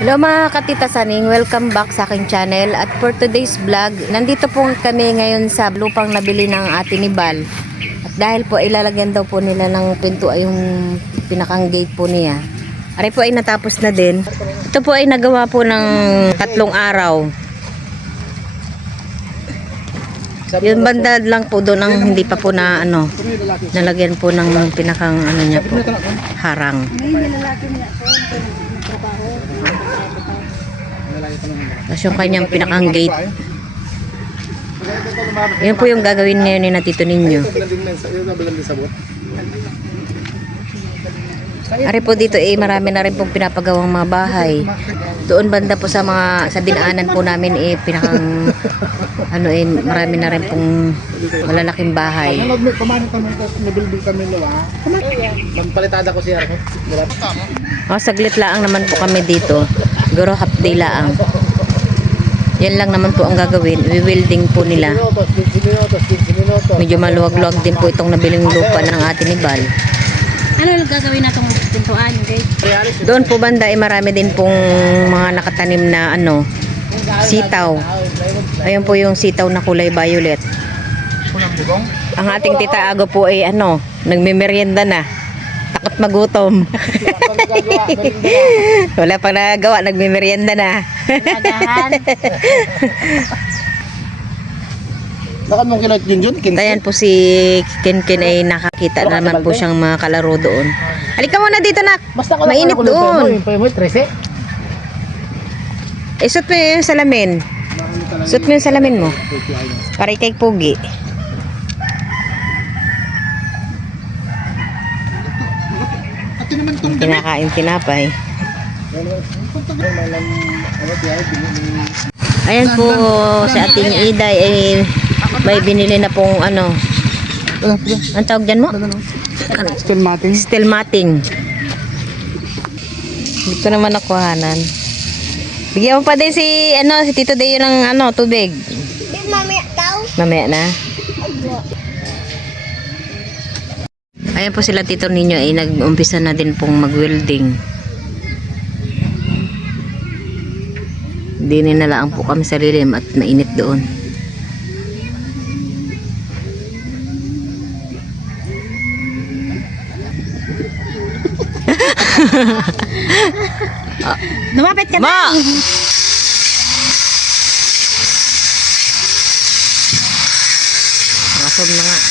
Hello mga katita saning, welcome back sa aking channel at for today's vlog, nandito po kami ngayon sa lupang nabili ng ate ni Bal. At dahil po ilalagyan daw po nila ng pinto ay yung pinakang gate po niya. Ari po ay natapos na din. Ito po ay nagawa po ng tatlong araw. Yung banda lang po doon ang hindi pa po na ano, nalagyan po ng pinakang ano niya po, harang. Tapos yung kanyang pinakang gate. Yan po yung gagawin ngayon ni natito ninyo. Ari po dito eh marami na rin pong pinapagawang mga bahay. Doon banda po sa mga sa dinaanan po namin eh pinakang ano eh marami na rin pong malalaking bahay. Kumain kami, tapos nabilbil kami nila. Pampalitada ko siya. Wala pa. Oh, saglit lang naman po kami dito. Siguro half day lang. Yan lang naman po ang gagawin. We-welding po nila. Minutos, 15 minutos, 15 minutos. Medyo maluwag-luwag din po itong nabiling lupa ng atin ni Bal. Ano gagawin natong pintuan, guys? Doon po banda ay marami din pong mga nakatanim na ano, sitaw. Ayun po yung sitaw na kulay violet. Ang ating tita Ago po ay ano, nagmimerienda na. Takot magutom. Wala pang nagawa, nagmimerienda na. Nagahan. Bakit mong kinot yun yun? Kin Ayan po si Kenken ay nakakita na naman po siyang mga kalaro doon. Halika muna dito nak. Basta ko Mainit doon. Yung mo, 13. Isot mo yung salamin. Isot mo yung salamin mo. Para kay Pugi. Kinakain tinapay. Ayan po si ating Iday ay may binili na pong ano. Ang tawag dyan mo? Still mating. Steel matting. Dito naman nakuhanan. Bigyan mo pa din si ano si Tito Deo ng ano tubig. Mamaya daw. Mamaya na. Ayan po sila tito ninyo ay nag-umpisa na din pong mag-welding. Hindi na lang po kami sa lilim at mainit doon. Lumapit ka Ma! Nasod na nga.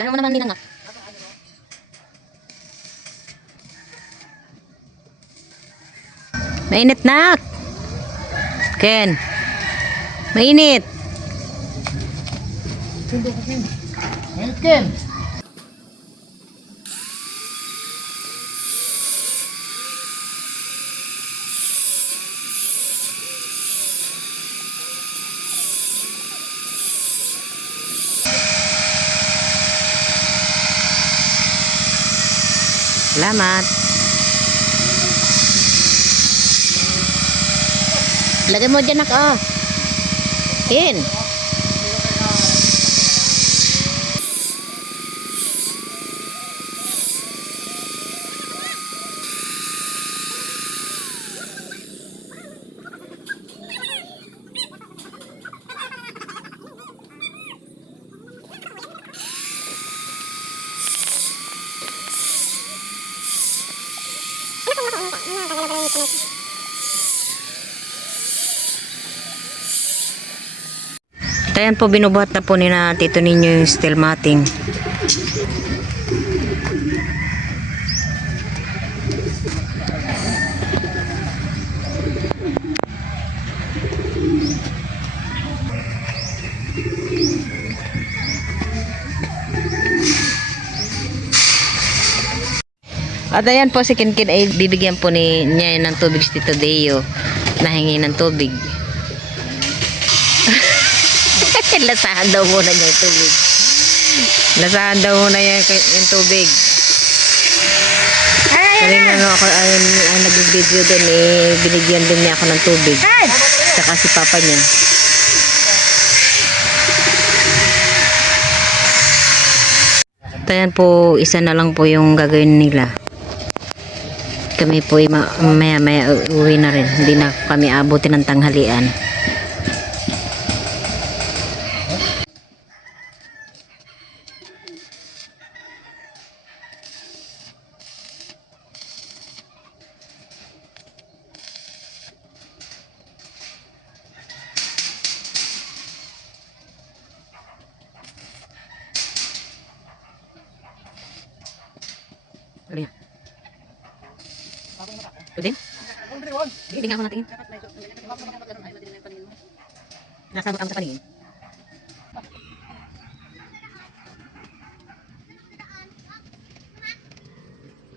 Mo naman din anak. Mainit na. Ken. Mainit. Ngayon, Ken. Salamat. Lagay mo dyan nak oh. Ayan po binubuhat na po ni na tito ninyo yung steel matting. At ayan po si Kinkin ay bibigyan po ni niya ng tubig si Tito Deo. Nahingi ng tubig. Lasahan daw muna niya yung tubig. Lasahan daw muna niya yung tubig. Kanina nga ako ay, ay nag-video doon eh, binigyan din niya ako ng tubig. Tsaka si papa niya. Ayan po, isa na lang po yung gagawin nila. Kami po ay ma- maya maya uwi na rin. Hindi na kami abutin ng tanghalian. Hindi, nga ako natingin. Nasa butang sa paningin.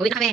Uwi na kami.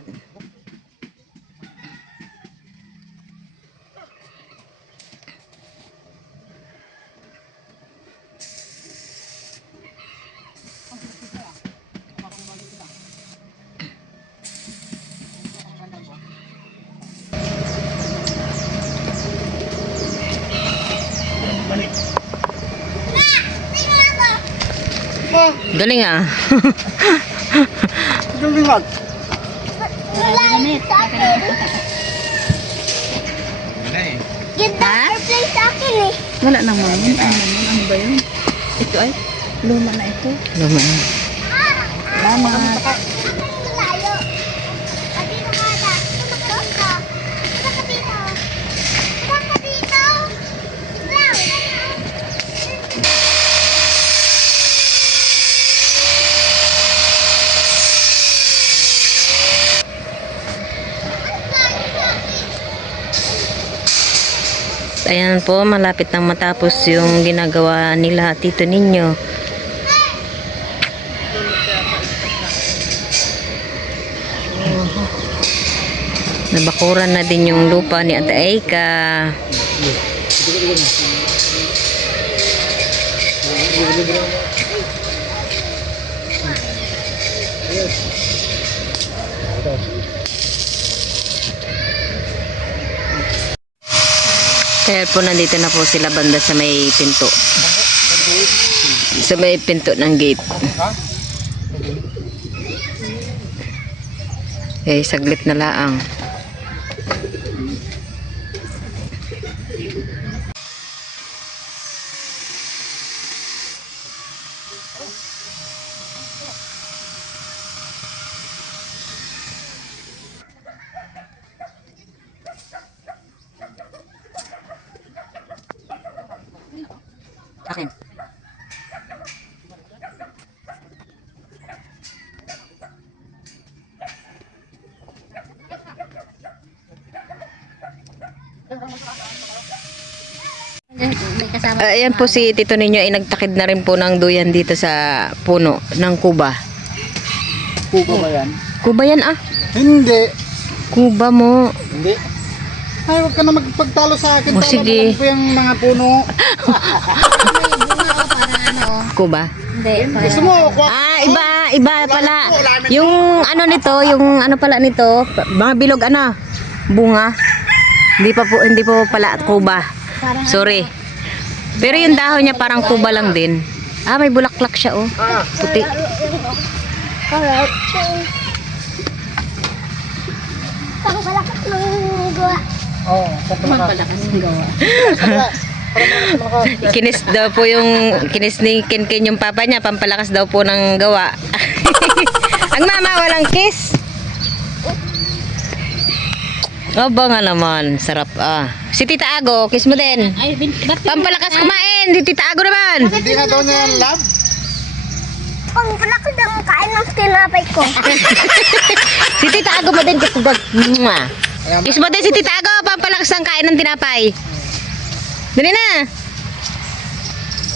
Galing ah. Sa akin. Ganda airplane sa akin eh. Wala naman. Ano naman? Ano ba yun? Ito ay luma na ito. Luma. Salamat. Malayo. Dito ka na. Tumakot ka. Tumakot ka dito. Tumakot ka dito. Lang. Ayan po, malapit nang matapos yung ginagawa nila tito ninyo. Nabakuran na din yung lupa ni Ate Aika. Kaya po nandito na po sila banda sa may pinto. Sa may pinto ng gate. Eh, saglit na laang. Akin. Ah, ayan po si Tito ninyo ay nagtakid na rin po ng duyan dito sa puno ng kuba. Kuba ba yan? Kuba yan ah. Hindi. Kuba mo. Hindi. Ay, huwag ka na magpagtalo sa akin. O, sige. po yung mga puno. Kuba. Hindi. Gusto mo, kuha Ah, iba, iba pala. Yung ano nito, yung ano pala nito, mga bilog ano, bunga. Hindi pa po, hindi po pala kuba. Sorry. Pero yung dahon niya parang kuba lang din. Ah, may bulaklak siya oh. Puti. Gawa. Oo, sa palakas. Palakas ng gawa. Kinis daw po yung, kinis ni Kinkin yung papa niya, pampalakas daw po ng gawa. Ang mama walang kiss. Aba nga naman, sarap ah. Si Tita Ago, kiss mo din. Ay, bin, ba't Pampalakas kumain, si Tita Ago naman. Hindi nga daw niya love. Ang palaki ng kain ng tinapay ko. Si Tita Ago mo din, kiss mo. Kiss mo din si Tita Ago, pampalakas ang kain ng tinapay. Dali na.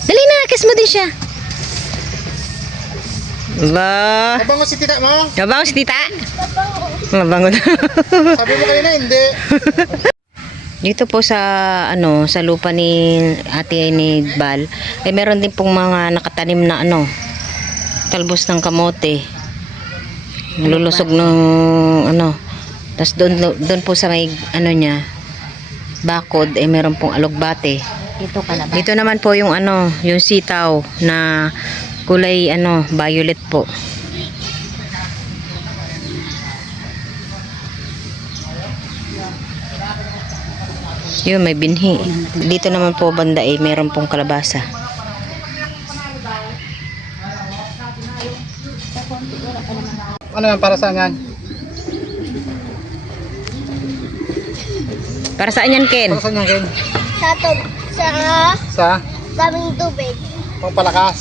Dali na, kiss mo din siya. Ba, Mabango si tita mo. mabango si Tita? Mabango daw. Sabi mo kanina hindi. Dito po sa ano sa lupa ni Ate ni Bal, eh meron din pong mga nakatanim na ano talbos ng kamote. Lulusog ng ano. Tapos doon doon po sa may ano niya bakod eh meron pong alugbate. Ito ka Dito naman po yung ano, yung sitaw na kulay ano, violet po. Yun, may binhi. Dito naman po banda eh, meron pong kalabasa. Ano yan para saan yan? Para saan yan, Ken? Para saan yan Ken? Sa tub, sa Sa daming tubig. pangpalakas.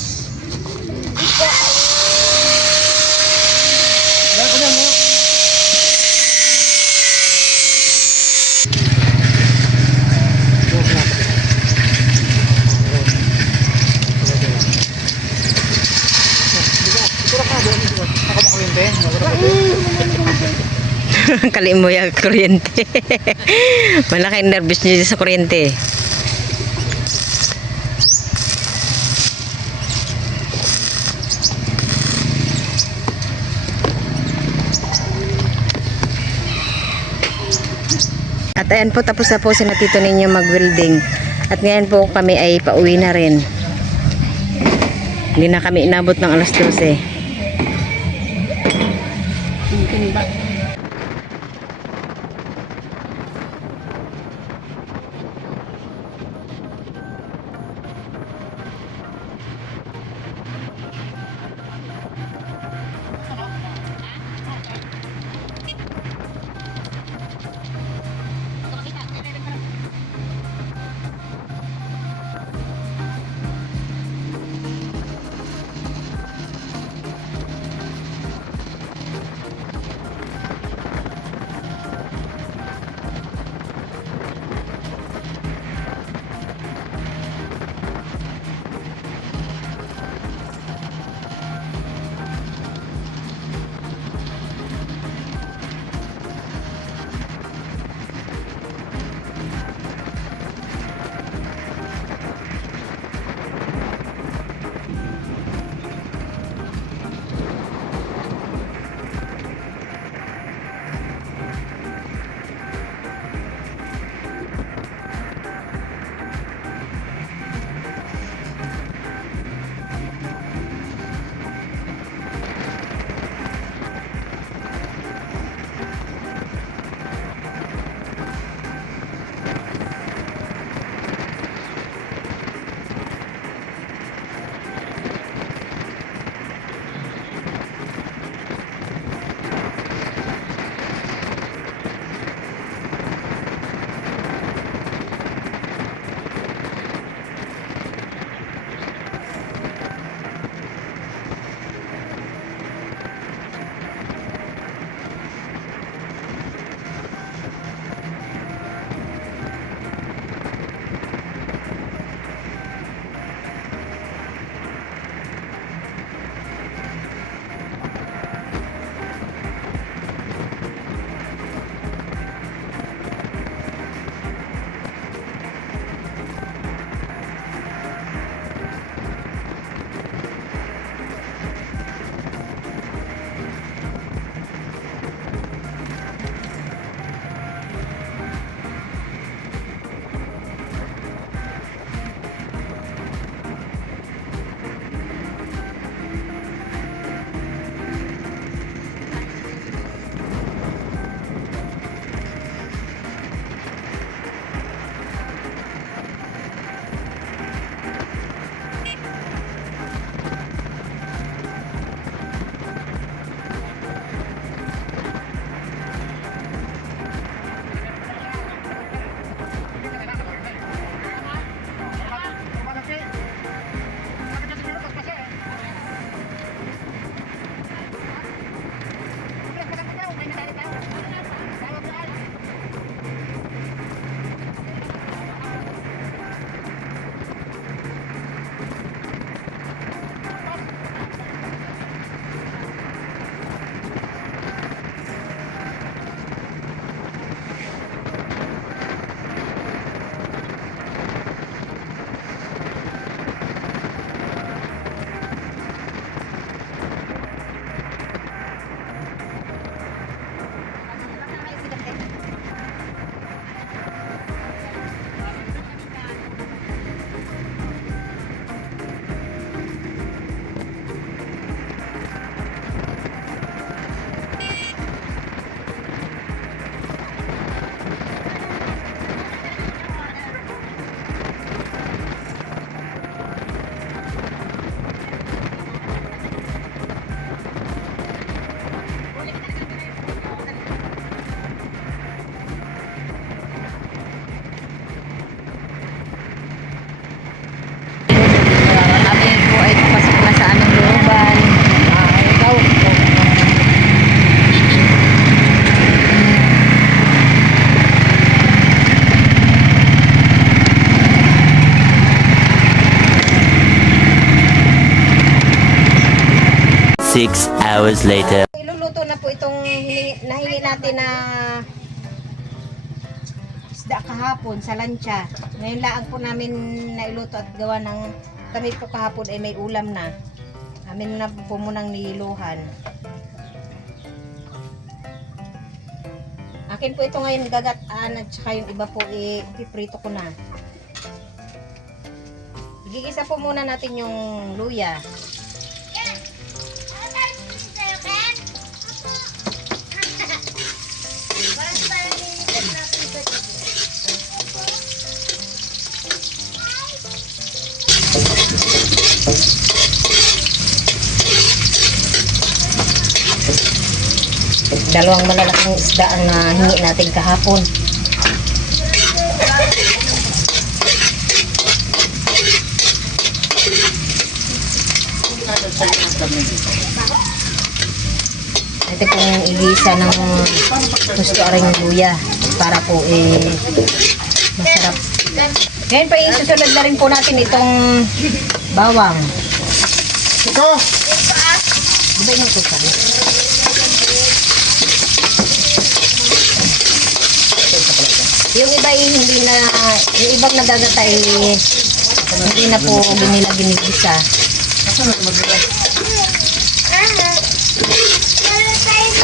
Yan, ano yan? Ako makuryente. Kali mo yung kuryente. Malaki nervous niya sa kuryente. At ayan po, tapos na po si natito ninyo mag-welding. At ngayon po kami ay pauwi na rin. Hindi na kami inabot ng alas 12. Hours later. Iluluto na po itong nahingi natin na isda kahapon sa lancha. Ngayon lang po namin nailuto at gawa ng kami po kahapon ay may ulam na. Amin na po munang niluhan. Akin po ito ngayon gagataan at saka yung iba po ipiprito ko na. Igigisa po muna natin yung luya. Dalawang malalaking isda ang nahingi natin kahapon. Ito pong igisa ng gusto aring luya para po eh masarap. Ngayon pa isusunod na rin po natin itong bawang. Ito! Di ba yung tusan? Yung iba eh, hindi na, yung ibang nagagatay, hindi na po na magbigay?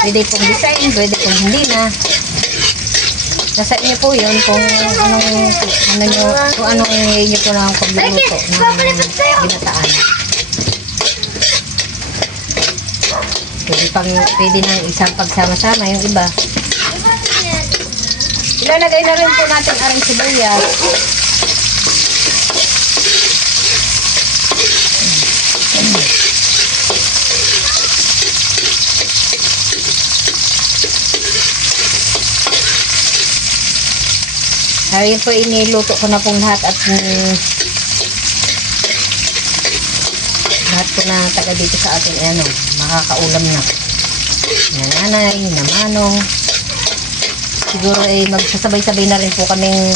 Pwede pong design, pwede pong hindi na. Nasa inyo po yun kung anong, ano nyo, kung anong inyo po ng pagluluto ng ginataan. Pwede pang, pwede nang isang pagsama-sama yung iba. Ilalagay na rin po natin aring sibuyas. Ayun po, iniluto ko na pong lahat at mm, lahat po na taga dito sa atin, ano, makakaulam na. Na nanay, na manong. Siguro ay magsasabay-sabay na rin po kaming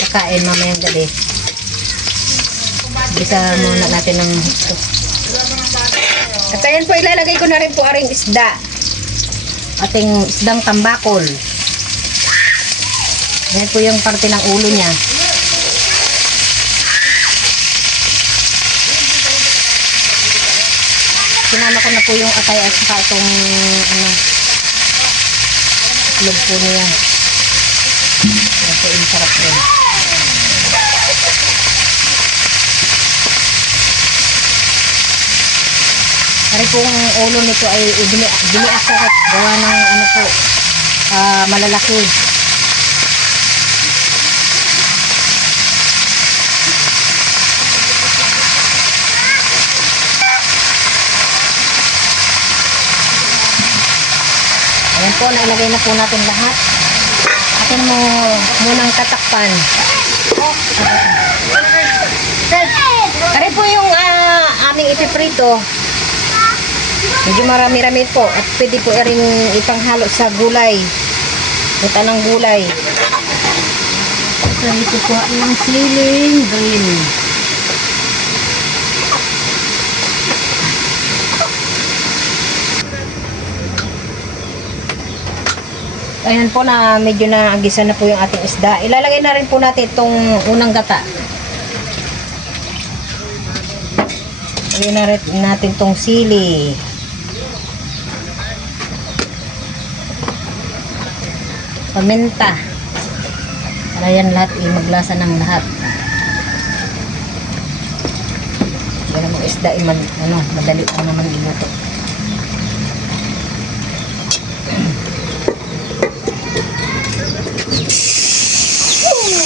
kakain mamayang gabi. Bisa muna natin ng gusto. At ayan po, ilalagay ko na rin po aring isda. Ating isdang tambakol. Yan po yung parte ng ulo niya. Sinama ko na po yung atay at saka itong ano, log po niya. Po yung sarap rin. Pare pong ulo nito ay bini, biniak ko at gawa ng ano po, ah, malalaki. Po, nailagay na po natin lahat. Atin mo munang katakpan. Kari po yung ah, aming ipiprito. Medyo marami-rami po. At pwede po rin ipanghalo sa gulay. Buta ng gulay. Ito po ng siling green. Ayan po na medyo na agisa na po yung ating isda. Ilalagay na rin po natin itong unang gata. Lagyan na rin natin itong sili. Paminta. Para yan lahat, maglasa ng lahat. Yan ang isda, man, ano, madali lang naman iluto.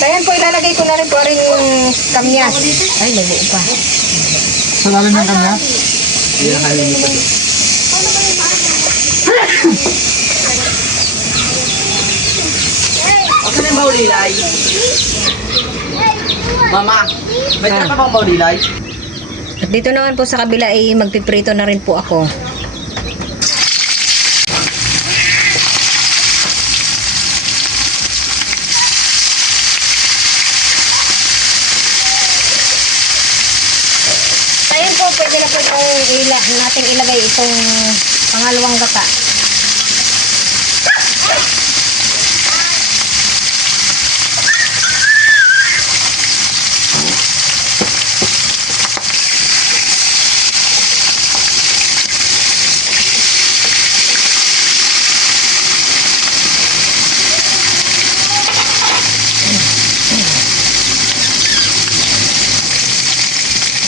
Kaya po ilalagay ko na rin po rin kamyas. Ay, may buo pa. Sa lalim ng kanya? Ako na yung baulilay. Mama, may tira ka bang baulilay? At dito naman po sa kabila ay magpiprito na rin po ako. Ayun po, pwede na po itong ila natin ilagay itong pangalawang gata.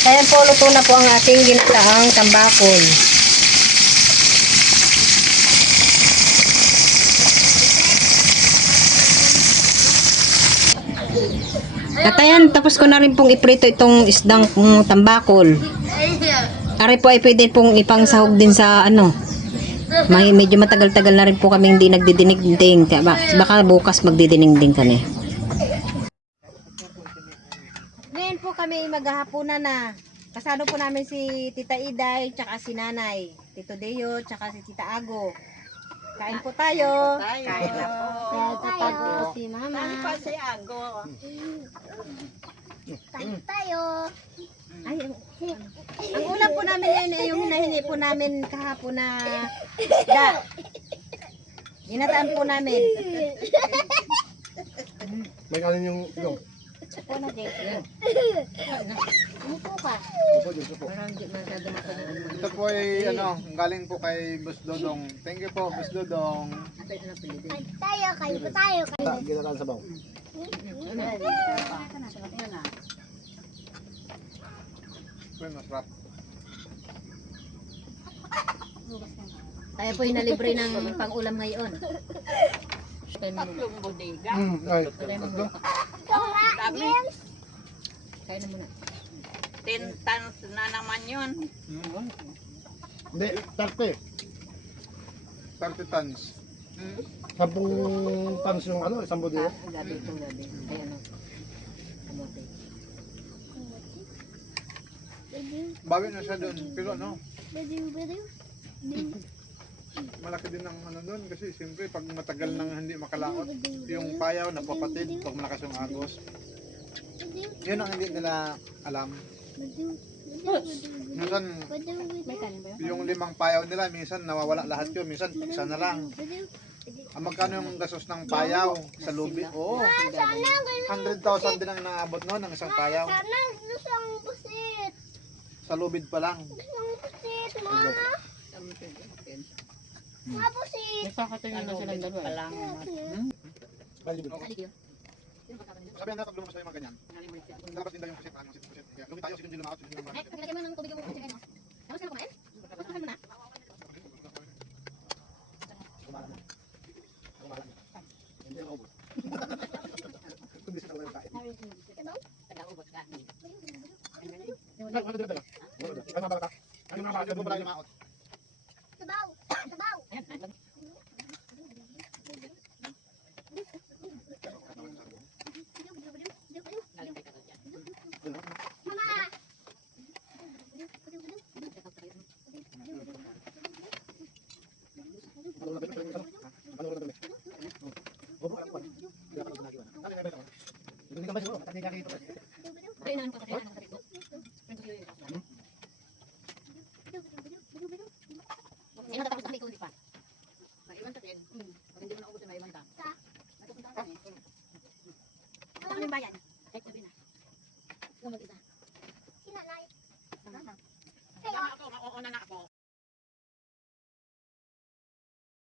Kaya po, luto na po ang ating ginataang tambakol. At ayan, tapos ko na rin pong iprito itong isdang mm, tambakol. Ari po ay pwede pong ipang sahog din sa ano. May, medyo matagal-tagal na rin po kami hindi nagdidinig-ding. Baka bukas magdidinig-ding kami. Ngayon po kami maghahapunan na. Kasano po namin si Tita Iday, tsaka si Nanay. Tito Deo, tsaka si Tita Ago. Kain po tayo. Kain na po. Tayo. si Mama. Ano pa si Ago? Tayo tayo. Ay, ang, ulam po namin ngayon ay yung hinahingi po namin kahapon na da. Ginataan po namin. May kanin yung ilong. Po na. Umupo ka. Opo, Diyos po. Parang di masyado na po na ano. Ito po ay ano, galing po kay Boss Dodong. Thank you po, Boss Dodong. Ito Kain tayo. Kain po tayo. Ta, ginataan sa baw. Well, masarap. Tayo po yung nalibre ng pang-ulam ngayon. Tatlong bodega. Mm, ay, tatlo. Oo James. Kaya na muna. 10 tons na naman yun. Mm. Hindi, 30. 30 tons. Hmm? Sampung tons yung ano, isang bodega. Ah, gabi itong gabi. Ayan o. Kamote. Bawi na siya doon. Pero ano, malaki din ang ano doon kasi siyempre pag matagal nang hindi makalaot, yung payaw napapatid pag malakas yung agos. Yun ang hindi nila alam. Minsan, Badiw, May kanin ba yun? yung limang payaw nila, minsan nawawala lahat yun, minsan isa na lang. Ang magkano yung gastos ng payaw sa lubi? Oo, 100,000 din ang naabot noon ng isang payaw. Sana gusto ang pusit. Sa lubid pa lang. Ang pusit, ma. Ma, pusit. Ano, pa lang. Sabi na pag lumabas tayo mga ganyan. Dapat din tayo yung pusit, ano, pusit, pusit. Kaya Lumit tayo, sige yung lumakot, sige yung. Nilagay mo ng tubig yung chicken mo. Tapos ka na kumain? Tapos mo na? Kundi sila wala kain. Taga-ubot ka. Ano, ano, dito, dito. Ano, baka? Ano, mga yung lumakot. Sabaw. Sabaw. Mama. Ano, ano, ano, Opo, alam ko. Kaya ka ginagawa. Ano, ano, ano? Hindi ka ba siguro? Hindi ka rito. Kainan ko kainan sa